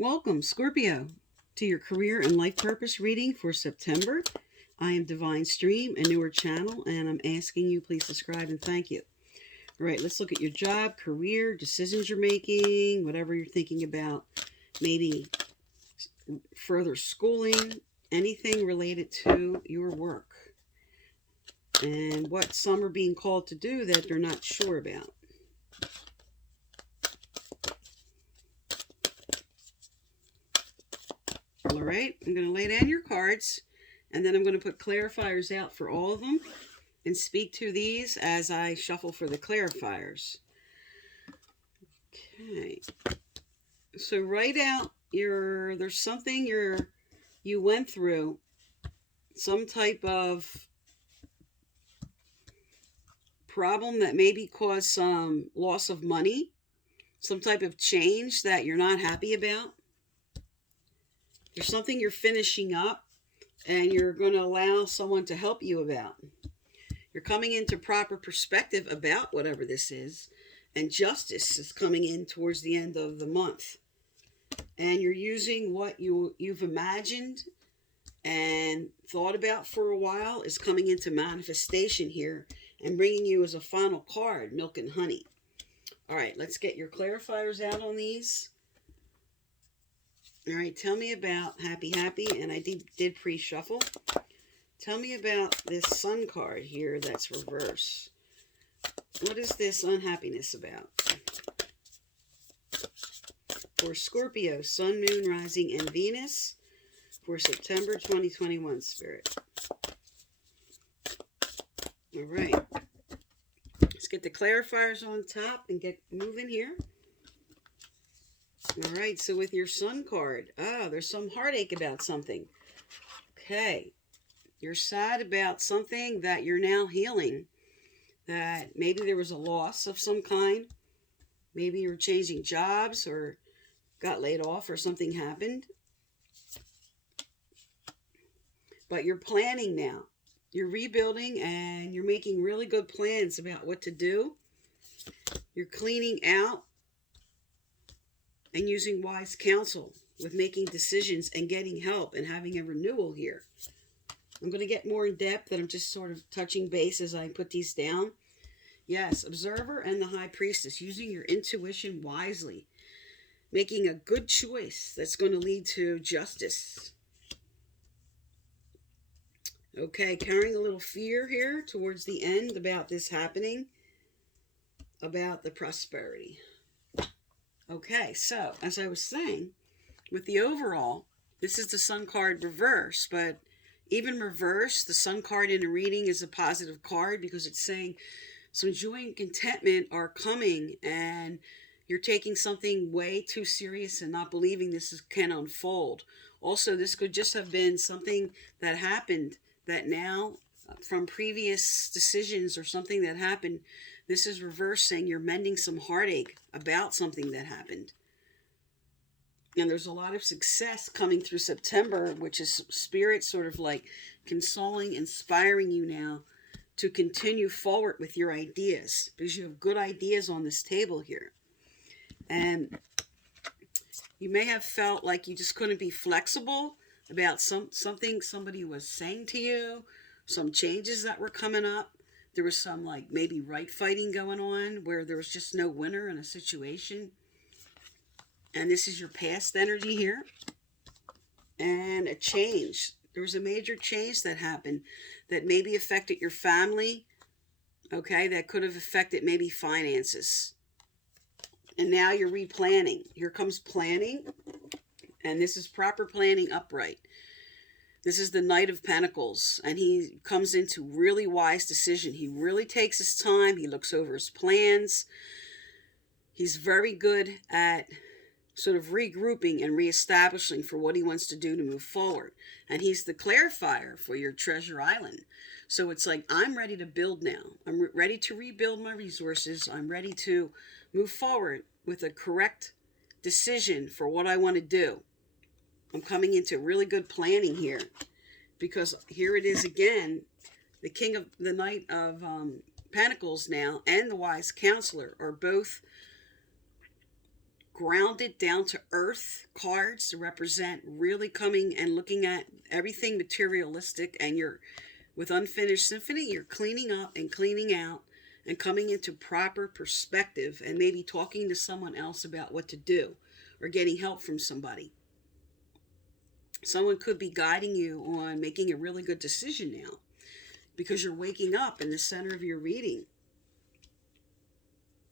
Welcome, Scorpio, to your career and life purpose reading for September. I am Divine Stream, a newer channel, and I'm asking you please subscribe and thank you. All right, let's look at your job, career, decisions you're making, whatever you're thinking about, maybe further schooling, anything related to your work, and what some are being called to do that they're not sure about. All right, I'm going to lay down your cards, and then I'm going to put clarifiers out for all of them and speak to these as I shuffle for the clarifiers. Okay, so write out there's something you went through, some type of problem that maybe caused some loss of money, some type of change that you're not happy about. There's something you're finishing up and you're going to allow someone to help you about. You're coming into proper perspective about whatever this is, and justice is coming in towards the end of the month. And you're using what you've imagined and thought about for a while is coming into manifestation here and bringing you as a final card, milk and honey. All right, let's get your clarifiers out on these. All right, tell me about happy, and I did pre-shuffle. Tell me about this sun card here that's reverse. What is this unhappiness about? For Scorpio, Sun, Moon, Rising, and Venus for September 2021, Spirit. All right. Let's get the clarifiers on top and get moving here. All right, so with your Sun card, there's some heartache about something. Okay, you're sad about something that you're now healing, that maybe there was a loss of some kind. Maybe you were changing jobs or got laid off or something happened. But you're planning now. You're rebuilding and you're making really good plans about what to do. You're cleaning out and using wise counsel with making decisions and getting help and having a renewal here. I'm going to get more in depth, and I'm just sort of touching base as I put these down. Yes, Observer and the High Priestess, using your intuition wisely, making a good choice that's going to lead to justice. Okay, carrying a little fear here towards the end about this happening, about the prosperity. Okay, so as I was saying, with the overall, this is the Sun card reverse, but even reverse, the Sun card in a reading is a positive card because it's saying some joy and contentment are coming, and you're taking something way too serious and not believing this can unfold. Also, this could just have been something that happened that now, from previous decisions or something that happened, this is reverse saying you're mending some heartache about something that happened. And there's a lot of success coming through September, which is Spirit sort of like consoling, inspiring you now to continue forward with your ideas, because you have good ideas on this table here. And you may have felt like you just couldn't be flexible about something somebody was saying to you, some changes that were coming up. There was some like maybe right fighting going on where there was just no winner in a situation. And this is your past energy here. And a change. There was a major change that happened that maybe affected your family. Okay, that could have affected maybe finances. And now you're replanning. Here comes planning. And this is proper planning upright. This is the Knight of Pentacles. And he comes into really wise decision. He really takes his time. He looks over his plans. He's very good at sort of regrouping and reestablishing for what he wants to do to move forward. And he's the clarifier for your treasure island. So it's like, I'm ready to build now. I'm ready to rebuild my resources. I'm ready to move forward with a correct decision for what I want to do. I'm coming into really good planning here, because here it is again, the Knight of Pentacles now and the Wise Counselor are both grounded, down to earth cards to represent really coming and looking at everything materialistic, and you're with unfinished symphony, you're cleaning up and cleaning out and coming into proper perspective, and maybe talking to someone else about what to do or getting help from somebody. Someone could be guiding you on making a really good decision now, because you're waking up in the center of your reading.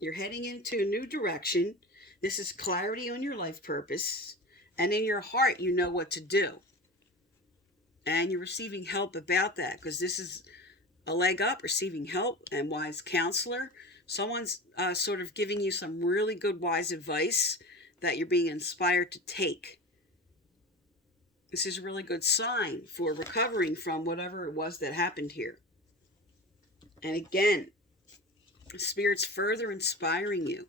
You're heading into a new direction. This is clarity on your life purpose. And in your heart, you know what to do. And you're receiving help about that, because this is a leg up, receiving help and wise counselor. Someone's sort of giving you some really good wise advice that you're being inspired to take. This is a really good sign for recovering from whatever it was that happened here. And again, Spirit's further inspiring you.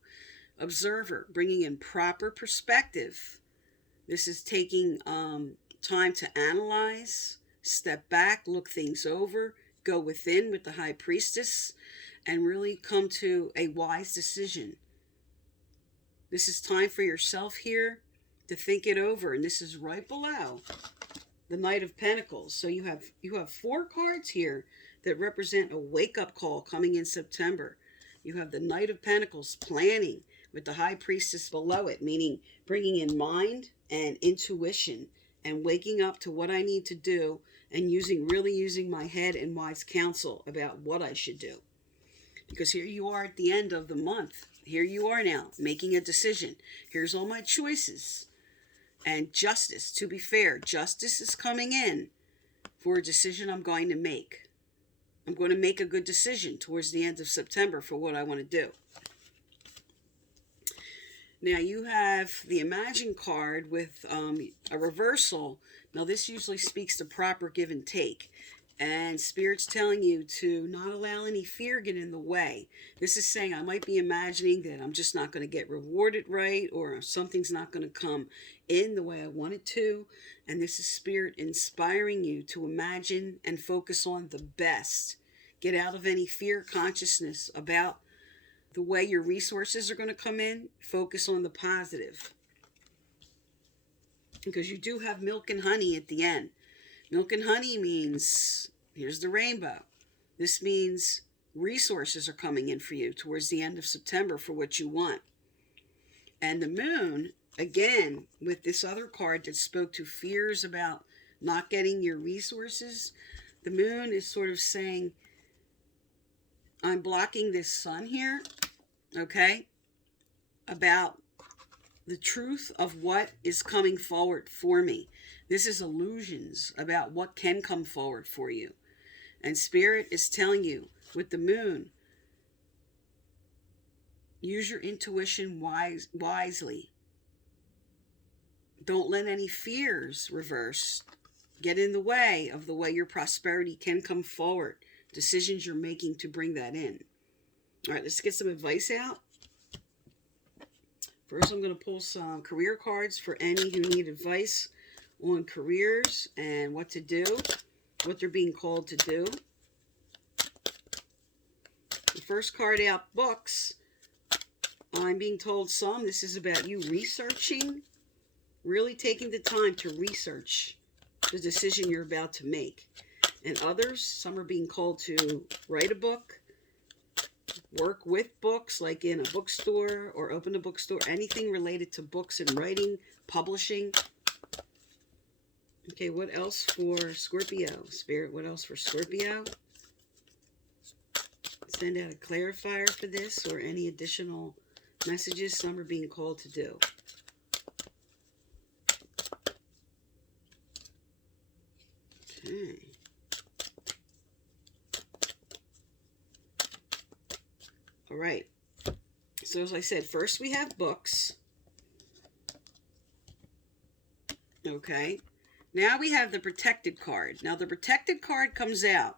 Observer, bringing in proper perspective. This is taking time to analyze, step back, look things over, go within with the High Priestess, and really come to a wise decision. This is time for yourself here to think it over, and this is right below the Knight of Pentacles. So you have 4 cards here that represent a wake-up call coming in September. You have the Knight of Pentacles, planning, with the High Priestess below it, meaning bringing in mind and intuition and waking up to what I need to do, and really using my head and wise counsel about what I should do. Because here you are at the end of the month. Here you are now making a decision. Here's all my choices. And justice, to be fair, justice is coming in for a decision I'm going to make. I'm going to make a good decision towards the end of September for what I want to do. Now you have the Imagine card with a reversal. Now this usually speaks to proper give and take. And Spirit's telling you to not allow any fear get in the way. This is saying I might be imagining that I'm just not going to get rewarded right, or something's not going to come in the way I want it to. And this is Spirit inspiring you to imagine and focus on the best. Get out of any fear consciousness about the way your resources are going to come in. Focus on the positive. Because you do have milk and honey at the end. Milk and honey means, here's the rainbow. This means resources are coming in for you towards the end of September for what you want. And the moon, again, with this other card that spoke to fears about not getting your resources, the moon is sort of saying, I'm blocking this sun here, okay, about the truth of what is coming forward for me. This is illusions about what can come forward for you. And Spirit is telling you, with the moon, use your intuition wisely. Don't let any fears reverse get in the way of the way your prosperity can come forward. Decisions you're making to bring that in. All right, let's get some advice out. First, I'm going to pull some career cards for any who need advice on careers and what to do, what they're being called to do. The first card out, books. I'm being told this is about you researching, really taking the time to research the decision you're about to make. And others, some are being called to write a book, work with books, like in a bookstore or open a bookstore, anything related to books and writing, publishing. Okay, what else for Scorpio? Spirit, what else for Scorpio? Send out a clarifier for this or any additional messages some are being called to do. Okay. All right. So as I said, first we have books. Okay. Now we have the protected card. Now the protected card comes out.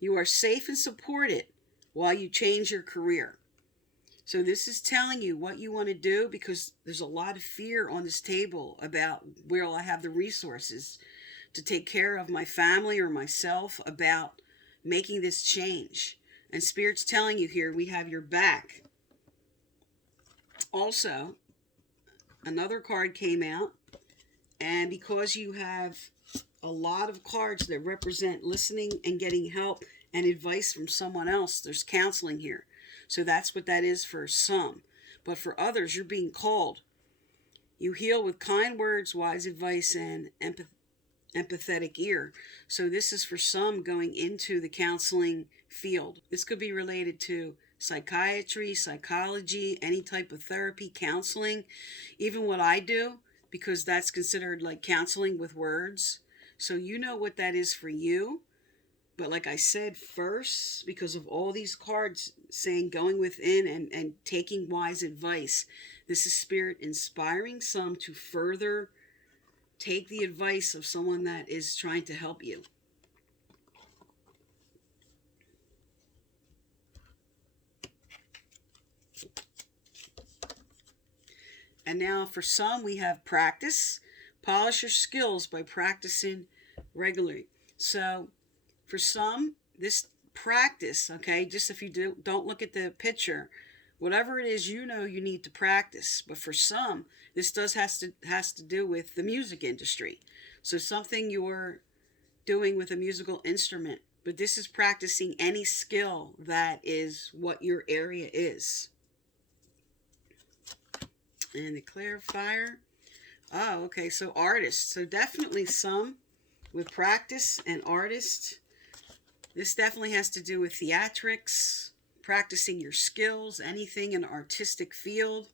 You are safe and supported while you change your career. So this is telling you what you want to do, because there's a lot of fear on this table about where I have the resources to take care of my family or myself about making this change. And Spirit's telling you here, we have your back. Also, another card came out. And because you have a lot of cards that represent listening and getting help and advice from someone else, there's counseling here. So that's what that is for some. But for others, you're being called. You heal with kind words, wise advice, and empathetic ear. So this is for some going into the counseling field. This could be related to psychiatry, psychology, any type of therapy, counseling, even what I do, because that's considered like counseling with words. So you know what that is for you. But like I said, first, because of all these cards saying going within and taking wise advice, this is Spirit inspiring some to further take the advice of someone that is trying to help you. And now for some, we have practice. Polish your skills by practicing regularly. So for some, this practice, okay, just if you don't look at the picture, whatever it is you know you need to practice. But for some, this has to do with the music industry. So something you're doing with a musical instrument. But this is practicing any skill that is what your area is. And the clarifier. Oh, okay. So artists. So definitely some with practice and artist. This definitely has to do with theatrics, practicing your skills, anything in an artistic field.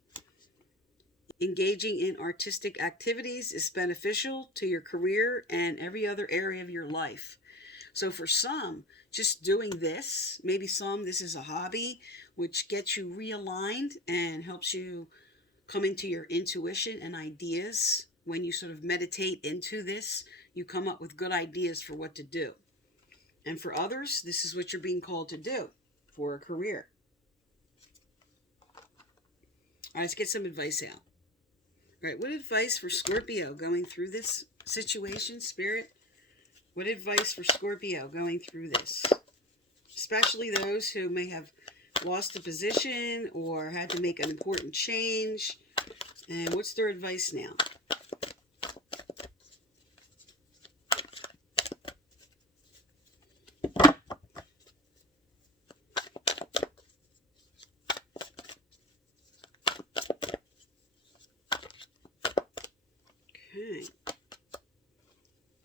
Engaging in artistic activities is beneficial to your career and every other area of your life. So for some, just doing this, maybe this is a hobby, which gets you realigned and helps you come into your intuition and ideas. When you sort of meditate into this, you come up with good ideas for what to do. And for others, this is what you're being called to do for a career. All right, let's get some advice out. All right, what advice for Scorpio going through this situation, Spirit? What advice for Scorpio going through this? Especially those who may have lost a position or had to make an important change. And what's their advice now? Okay.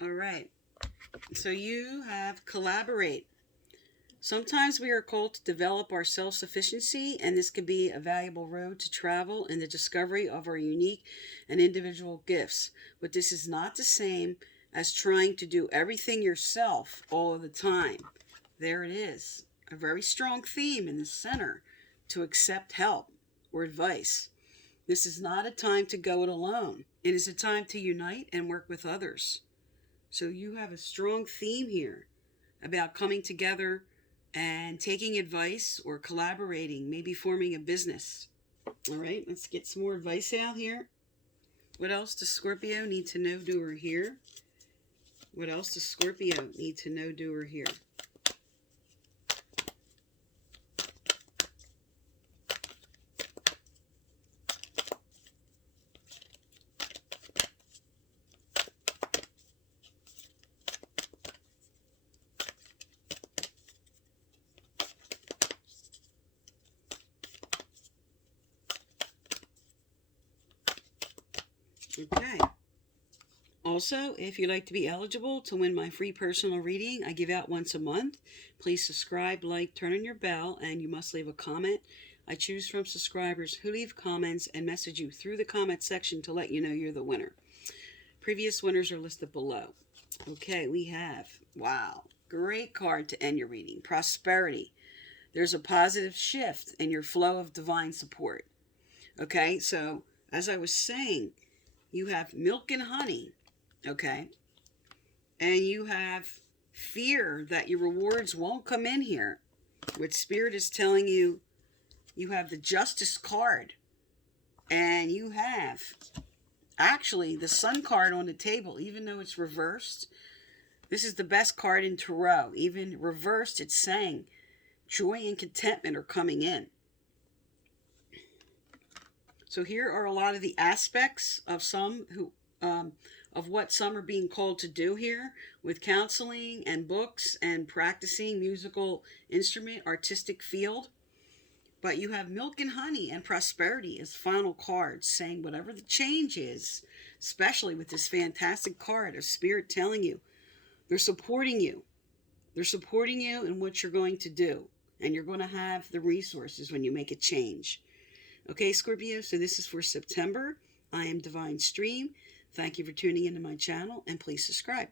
All right. So you have collaborate. Sometimes we are called to develop our self-sufficiency, and this could be a valuable road to travel in the discovery of our unique and individual gifts. But this is not the same as trying to do everything yourself all of the time. There it is. A very strong theme in the center to accept help or advice. This is not a time to go it alone. It is a time to unite and work with others. So you have a strong theme here about coming together and taking advice or collaborating, maybe forming a business. All right, let's get some more advice out here. What else does Scorpio need to know, do, or hear? What else does Scorpio need to know, do, or hear? Okay. Also, if you'd like to be eligible to win my free personal reading I give out once a month, please subscribe, like, turn on your bell, and you must leave a comment. I choose from subscribers who leave comments and message you through the comment section to let you know you're the winner. Previous winners are listed below. Okay, we have, wow, great card to end your reading. Prosperity. There's a positive shift in your flow of divine support. Okay, so as I was saying, you have milk and honey, okay? And you have fear that your rewards won't come in here. What Spirit is telling you, you have the Justice card. And you have, actually, the Sun card on the table, even though it's reversed. This is the best card in Tarot. Even reversed, it's saying joy and contentment are coming in. So here are a lot of the aspects of some who of what some are being called to do here with counseling and books and practicing musical instrument, artistic field. But you have milk and honey and prosperity as final cards, saying whatever the change is, especially with this fantastic card of Spirit telling you, they're supporting you. They're supporting you in what you're going to do. And you're going to have the resources when you make a change. Okay, Scorpio, so this is for September. I am Divine Stream. Thank you for tuning into my channel, and please subscribe.